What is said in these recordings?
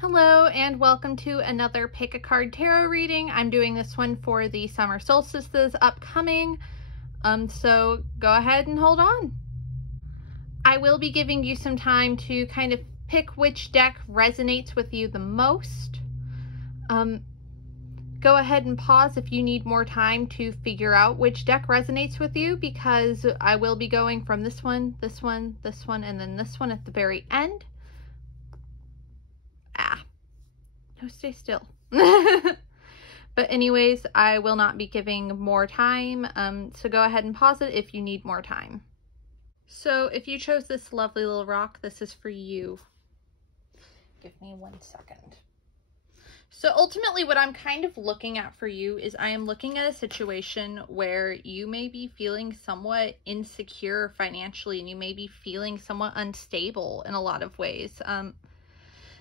Hello and welcome to another Pick a Card Tarot reading. I'm doing this one for the Summer Solstice that's upcoming, so go ahead and hold on. I will be giving you some time to kind of pick which deck resonates with you the most. Go ahead and pause if you need more time to figure out which deck resonates with you, because I will be going from this one, this one, this one, and then this one at the very end. No, stay still. But anyways, I will not be giving more time, so go ahead and pause it if you need more time. So if you chose this lovely little rock, this is for you. Give me 1 second. So ultimately what I'm kind of looking at for you is I am looking at a situation where you may be feeling somewhat insecure financially, and you may be feeling somewhat unstable in a lot of ways.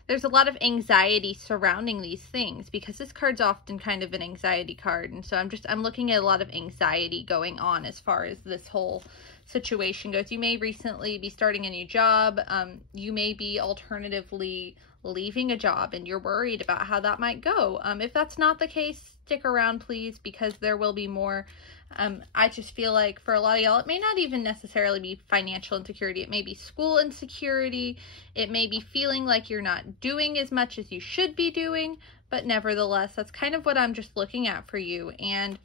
There's a lot of anxiety surrounding these things because this card's often kind of an anxiety card. And so I'm looking at a lot of anxiety going on as far as this whole situation goes. You may recently be starting a new job. You may be alternatively leaving a job and you're worried about how that might go. If that's not the case, stick around please, because there will be more. I just feel like for a lot of y'all, it may not even necessarily be financial insecurity. It may be school insecurity. It may be feeling like you're not doing as much as you should be doing, but nevertheless, that's kind of what I'm just looking at for you. And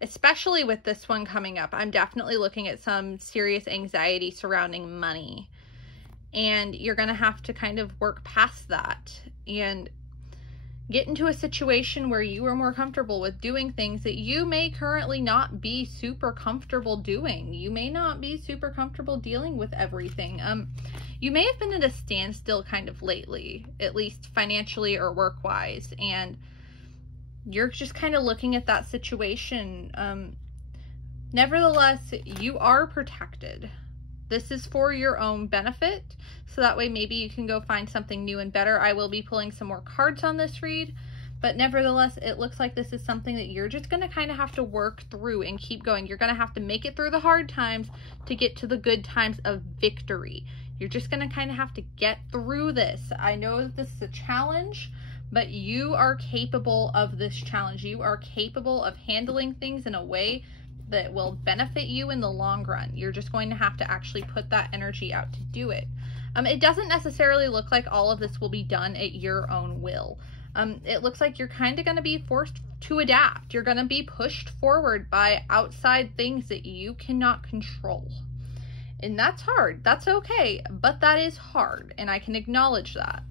especially with this one coming up, I'm definitely looking at some serious anxiety surrounding money. And you're going to have to kind of work past that and get into a situation where you are more comfortable with doing things that you may currently not be super comfortable doing. You may not be super comfortable dealing with everything. You may have been at a standstill kind of lately, at least financially or work-wise, and you're just kind of looking at that situation. Nevertheless, you are protected. This is for your own benefit, so that way maybe you can go find something new and better. I will be pulling some more cards on this read, but nevertheless, it looks like this is something that you're just going to kind of have to work through and keep going. You're going to have to make it through the hard times to get to the good times of victory. You're just going to kind of have to get through this. I know that this is a challenge, but you are capable of this challenge. You are capable of handling things in a way that will benefit you in the long run. You're just going to have to actually put that energy out to do it. It doesn't necessarily look like all of this will be done at your own will. It looks like you're kind of going to be forced to adapt. You're going to be pushed forward by outside things that you cannot control. And that's hard. That's okay, but that is hard, and I can acknowledge that.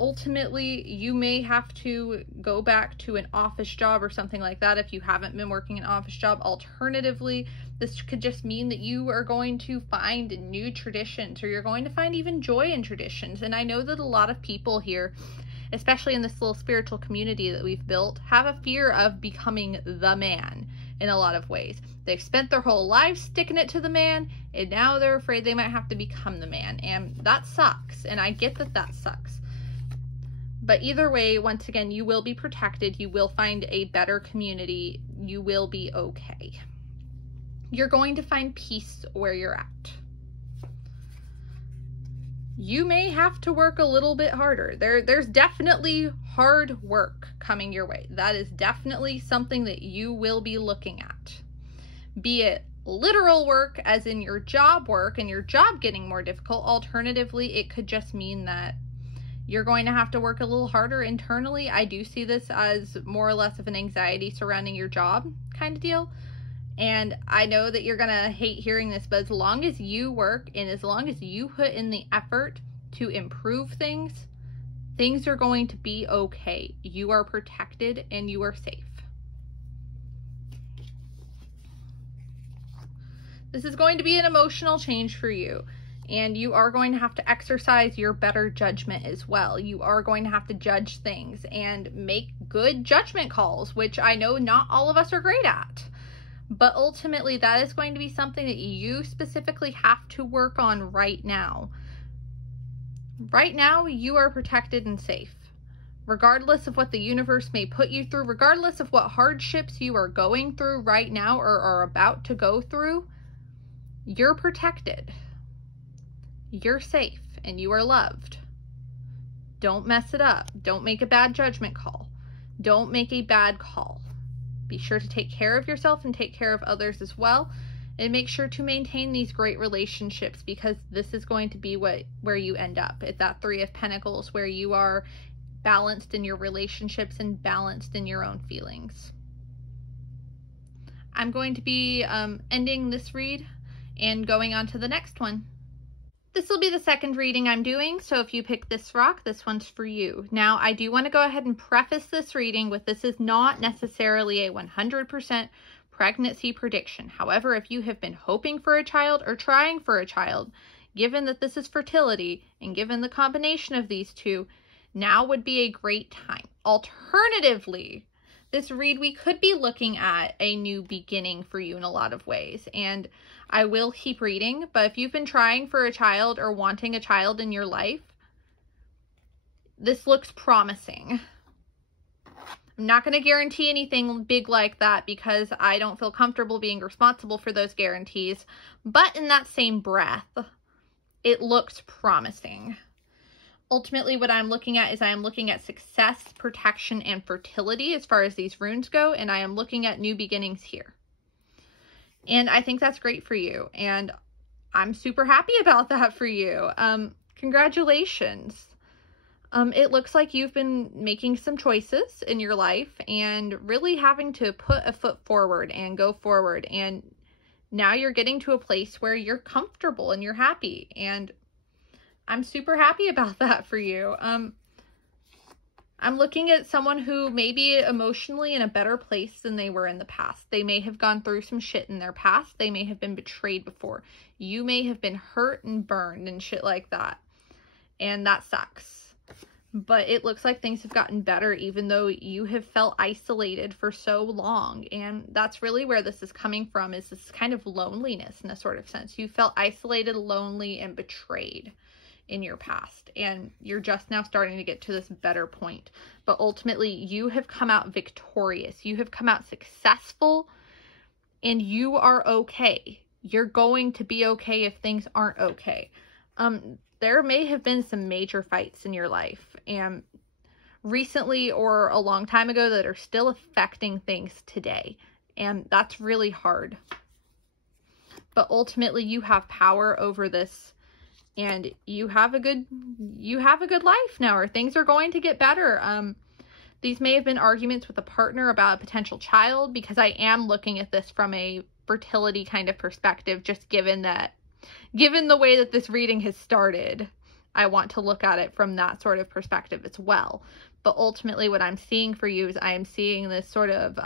Ultimately, you may have to go back to an office job or something like that if you haven't been working an office job. Alternatively, this could just mean that you are going to find new traditions, or you're going to find even joy in traditions. And I know that a lot of people here, especially in this little spiritual community that we've built, have a fear of becoming the man in a lot of ways. They've spent their whole lives sticking it to the man, and now they're afraid they might have to become the man. And that sucks, and I get that that sucks. But either way, once again, you will be protected. You will find a better community. You will be okay. You're going to find peace where you're at. You may have to work a little bit harder. There's definitely hard work coming your way. That is definitely something that you will be looking at. Be it literal work, as in your job work and your job getting more difficult. Alternatively, it could just mean that you're going to have to work a little harder internally. I do see this as more or less of an anxiety surrounding your job kind of deal. And I know that you're going to hate hearing this, but as long as you work and as long as you put in the effort to improve things, things are going to be okay. You are protected and you are safe. This is going to be an emotional change for you. And you are going to have to exercise your better judgment as well. You are going to have to judge things and make good judgment calls, which I know not all of us are great at. But ultimately, that is going to be something that you specifically have to work on right now. Right now, you are protected and safe. Regardless of what the universe may put you through, regardless of what hardships you are going through right now or are about to go through, you're protected. You're safe and you are loved. Don't mess it up. Don't make a bad judgment call. Don't make a bad call. Be sure to take care of yourself and take care of others as well. And make sure to maintain these great relationships, because this is going to be where you end up at that 3 of Pentacles, where you are balanced in your relationships and balanced in your own feelings. I'm going to be ending this read and going on to the next one. This will be the second reading I'm doing, so if you pick this rock, this one's for you. Now, I do want to go ahead and preface this reading with this is not necessarily a 100% pregnancy prediction. However, if you have been hoping for a child or trying for a child, given that this is fertility and given the combination of these two, now would be a great time. Alternatively, this read, we could be looking at a new beginning for you in a lot of ways. And I will keep reading, but if you've been trying for a child or wanting a child in your life, this looks promising. I'm not going to guarantee anything big like that because I don't feel comfortable being responsible for those guarantees. But in that same breath, it looks promising. Ultimately, what I'm looking at is I am looking at success, protection, and fertility as far as these runes go, and I am looking at new beginnings here. And I think that's great for you, and I'm super happy about that for you. Congratulations. It looks like you've been making some choices in your life and really having to put a foot forward and go forward, and now you're getting to a place where you're comfortable and you're happy, and I'm super happy about that for you. I'm looking at someone who may be emotionally in a better place than they were in the past. They may have gone through some shit in their past. They may have been betrayed before. You may have been hurt and burned and shit like that. And that sucks. But it looks like things have gotten better, even though you have felt isolated for so long. And that's really where this is coming from, is this kind of loneliness in a sort of sense. You felt isolated, lonely, and betrayed in your past, and you're just now starting to get to this better point. But ultimately, you have come out victorious. You have come out successful, and you are okay. You're going to be okay if things aren't okay. There may have been some major fights in your life, and recently or a long time ago, that are still affecting things today, and that's really hard. But ultimately, you have power over this. And you have a good life now, or things are going to get better. These may have been arguments with a partner about a potential child, because I am looking at this from a fertility kind of perspective, just given the way that this reading has started, I want to look at it from that sort of perspective as well. But ultimately, what I'm seeing for you is I am seeing this sort of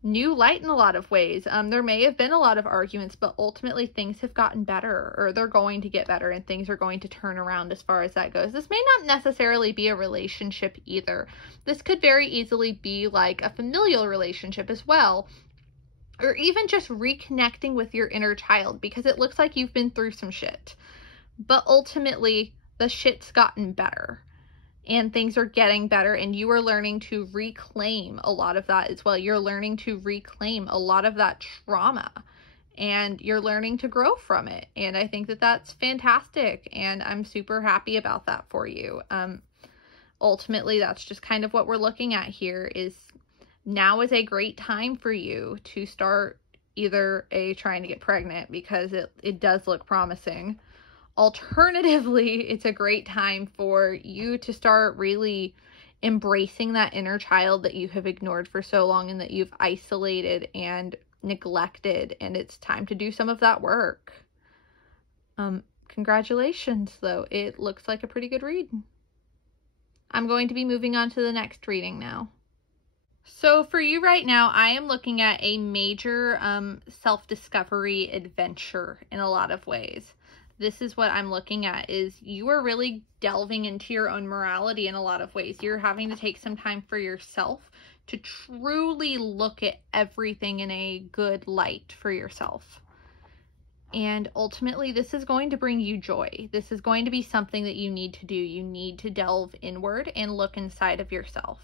new light in a lot of ways. There may have been a lot of arguments, but ultimately things have gotten better, or they're going to get better, and things are going to turn around as far as that goes. This may not necessarily be a relationship either. This could very easily be like a familial relationship as well, or even just reconnecting with your inner child, because it looks like you've been through some shit. But ultimately, the shit's gotten better. And things are getting better, and you are learning to reclaim a lot of that as well. You're learning to reclaim a lot of that trauma, and you're learning to grow from it. And I think that that's fantastic, and I'm super happy about that for you. Ultimately, that's just kind of what we're looking at here, is now is a great time for you to start either trying to get pregnant, because it does look promising. Alternatively, it's a great time for you to start really embracing that inner child that you have ignored for so long and that you've isolated and neglected, and it's time to do some of that work. Congratulations, though. It looks like a pretty good read. I'm going to be moving on to the next reading now. So for you right now, I am looking at a major self-discovery adventure in a lot of ways. This is what I'm looking at, is you are really delving into your own morality in a lot of ways. You're having to take some time for yourself to truly look at everything in a good light for yourself. And ultimately, this is going to bring you joy. This is going to be something that you need to do. You need to delve inward and look inside of yourself.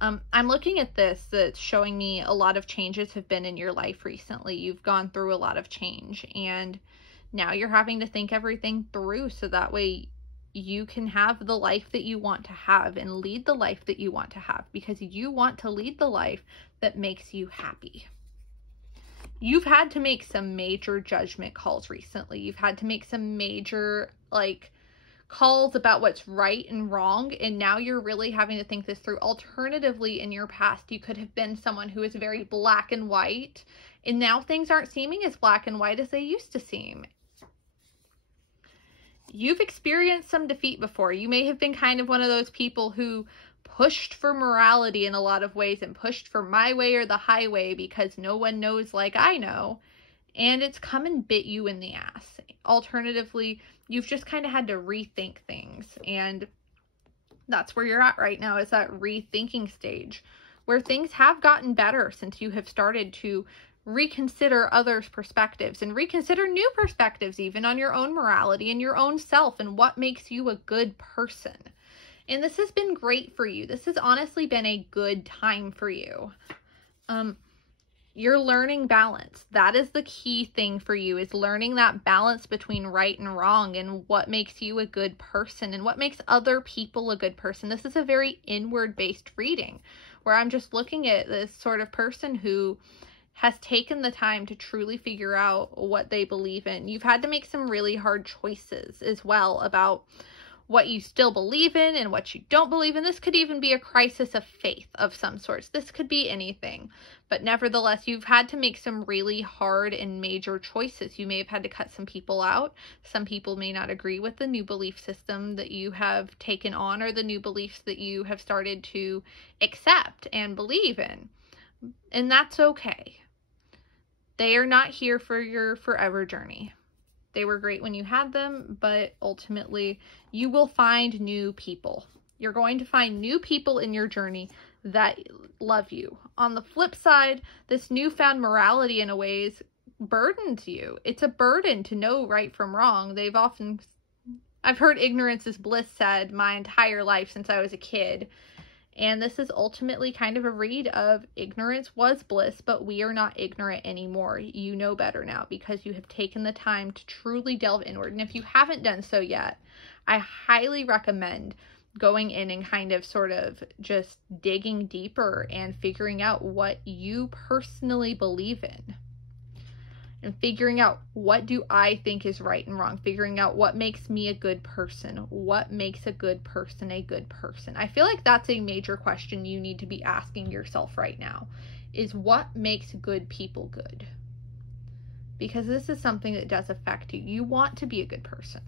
I'm looking at this, that's showing me a lot of changes have been in your life recently. You've gone through a lot of change, and now you're having to think everything through, so that way you can have the life that you want to have and lead the life that you want to have, because you want to lead the life that makes you happy. You've had to make some major judgment calls recently. You've had to make some major, like, calls about what's right and wrong, and now you're really having to think this through. Alternatively, in your past, you could have been someone who is very black and white, and now things aren't seeming as black and white as they used to seem. You've experienced some defeat before. You may have been kind of one of those people who pushed for morality in a lot of ways and pushed for my way or the highway because no one knows like I know, and it's come and bit you in the ass. Alternatively, you've just kind of had to rethink things, and that's where you're at right now, is that rethinking stage where things have gotten better since you have started to reconsider others' perspectives and reconsider new perspectives even on your own morality and your own self and what makes you a good person. And this has been great for you. This has honestly been a good time for you. You're learning balance. That is the key thing for you, is learning that balance between right and wrong and what makes you a good person and what makes other people a good person. This is a very inward-based reading where I'm just looking at this sort of person who has taken the time to truly figure out what they believe in. You've had to make some really hard choices as well about what you still believe in and what you don't believe in. This could even be a crisis of faith of some sorts. This could be anything. But nevertheless, you've had to make some really hard and major choices. You may have had to cut some people out. Some people may not agree with the new belief system that you have taken on or the new beliefs that you have started to accept and believe in. And that's okay. They are not here for your forever journey. They were great when you had them, but ultimately you will find new people. You're going to find new people in your journey that love you. On the flip side, this newfound morality in a ways burdens you. It's a burden to know right from wrong. I've heard ignorance is bliss said my entire life since I was a kid. And this is ultimately kind of a read of ignorance was bliss, but we are not ignorant anymore. You know better now because you have taken the time to truly delve inward. And if you haven't done so yet, I highly recommend going in and kind of sort of just digging deeper and figuring out what you personally believe in. And figuring out, what do I think is right and wrong? Figuring out what makes me a good person. What makes a good person a good person? I feel like that's a major question you need to be asking yourself right now, is what makes good people good? Because this is something that does affect you. You want to be a good person.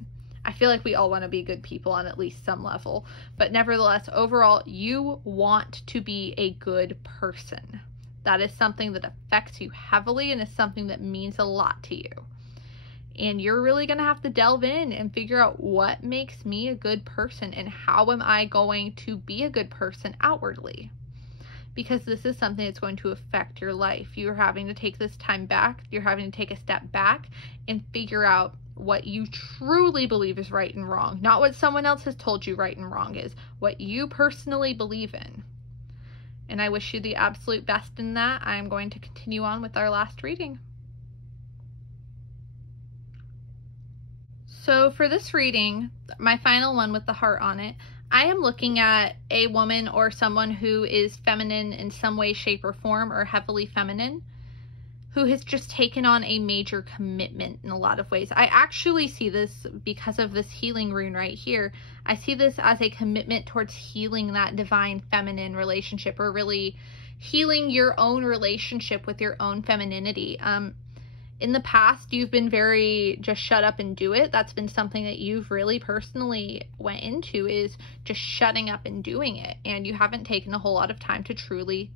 I feel like we all want to be good people on at least some level. But nevertheless, overall, you want to be a good person. That is something that affects you heavily and is something that means a lot to you. And you're really going to have to delve in and figure out what makes me a good person and how am I going to be a good person outwardly. Because this is something that's going to affect your life. You're having to take this time back. You're having to take a step back and figure out what you truly believe is right and wrong. Not what someone else has told you right and wrong is. What you personally believe in. And I wish you the absolute best in that. I'm going to continue on with our last reading. So for this reading, my final one with the heart on it, I am looking at a woman or someone who is feminine in some way, shape, or form, or heavily feminine, who has just taken on a major commitment in a lot of ways. I actually see this because of this healing rune right here. I see this as a commitment towards healing that divine feminine relationship, or really healing your own relationship with your own femininity. In the past, you've been very just shut up and do it. That's been something that you've really personally went into, is just shutting up and doing it. And you haven't taken a whole lot of time to truly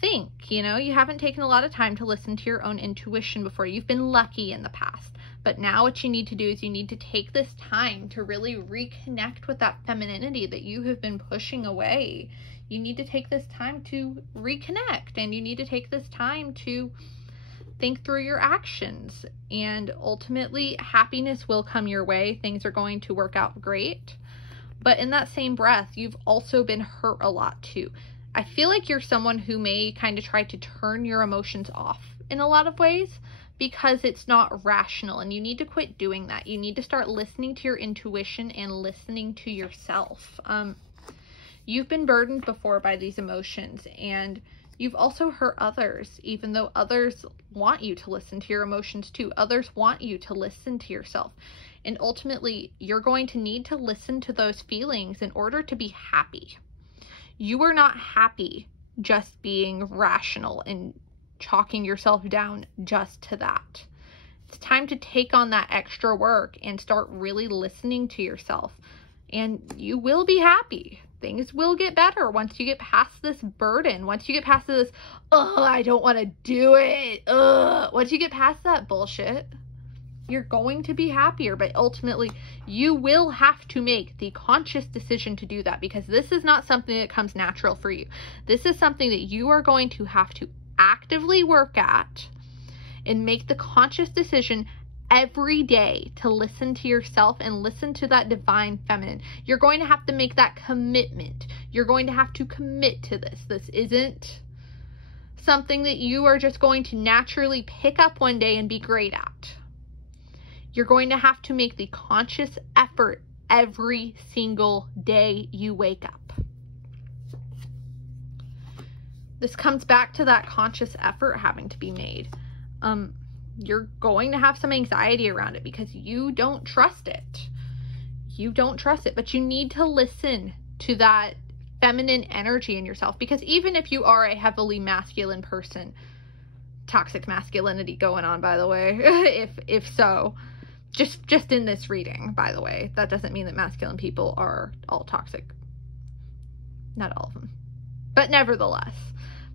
think, you haven't taken a lot of time to listen to your own intuition before. You've been lucky in the past, but now what you need to do is you need to take this time to really reconnect with that femininity that you have been pushing away. You need to take this time to reconnect, and you need to take this time to think through your actions, and ultimately happiness will come your way. Things are going to work out great, but in that same breath, you've also been hurt a lot too. I feel like you're someone who may kind of try to turn your emotions off in a lot of ways because it's not rational, and you need to quit doing that. You need to start listening to your intuition and listening to yourself. You've been burdened before by these emotions, and you've also hurt others, even though others want you to listen to your emotions too. Others want you to listen to yourself. And ultimately, you're going to need to listen to those feelings in order to be happy. You are not happy just being rational and chalking yourself down just to that. It's time to take on that extra work and start really listening to yourself. And you will be happy. Things will get better once you get past this burden. Once you get past this, oh, I don't want to do it. Once you get past that bullshit, you're going to be happier. But ultimately, you will have to make the conscious decision to do that, because this is not something that comes natural for you. This is something that you are going to have to actively work at and make the conscious decision every day to listen to yourself and listen to that divine feminine. You're going to have to make that commitment. You're going to have to commit to this. This isn't something that you are just going to naturally pick up one day and be great at. You're going to have to make the conscious effort every single day you wake up. This comes back to that conscious effort having to be made. You're going to have some anxiety around it because you don't trust it. You don't trust it, but you need to listen to that feminine energy in yourself, because even if you are a heavily masculine person, toxic masculinity going on, by the way, if so, just in this reading, by the way, that doesn't mean that masculine people are all toxic. Not all of them, but nevertheless.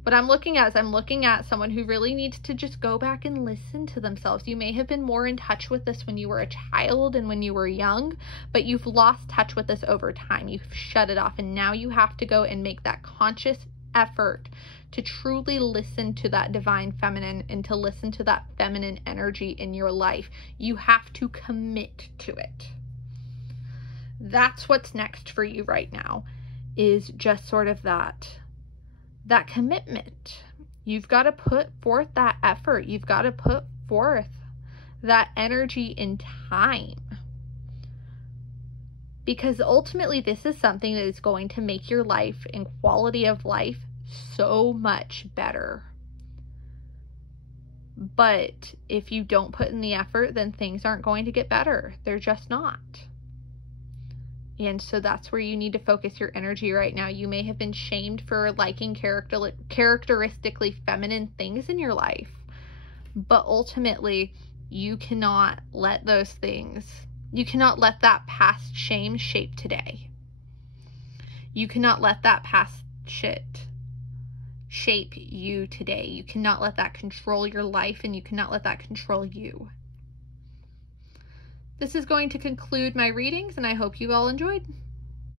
What I'm looking at is I'm looking at someone who really needs to just go back and listen to themselves. You may have been more in touch with this when you were a child and when you were young, but you've lost touch with this over time. You've shut it off, and now you have to go and make that conscious effort to truly listen to that divine feminine and to listen to that feminine energy in your life. You have to commit to it. That's what's next for you right now, is just sort of that commitment. You've got to put forth that effort. You've got to put forth that energy and time, because ultimately this is something that is going to make your life and quality of life so much better. But if you don't put in the effort, then things aren't going to get better. They're just not. And so that's where you need to focus your energy right now. You may have been shamed for liking characteristically feminine things in your life, but ultimately you cannot let those things, you cannot let that past shame shape today. You cannot let that past shit shape you today. You cannot let that control your life, and you cannot let that control you. This is going to conclude my readings, and I hope you all enjoyed.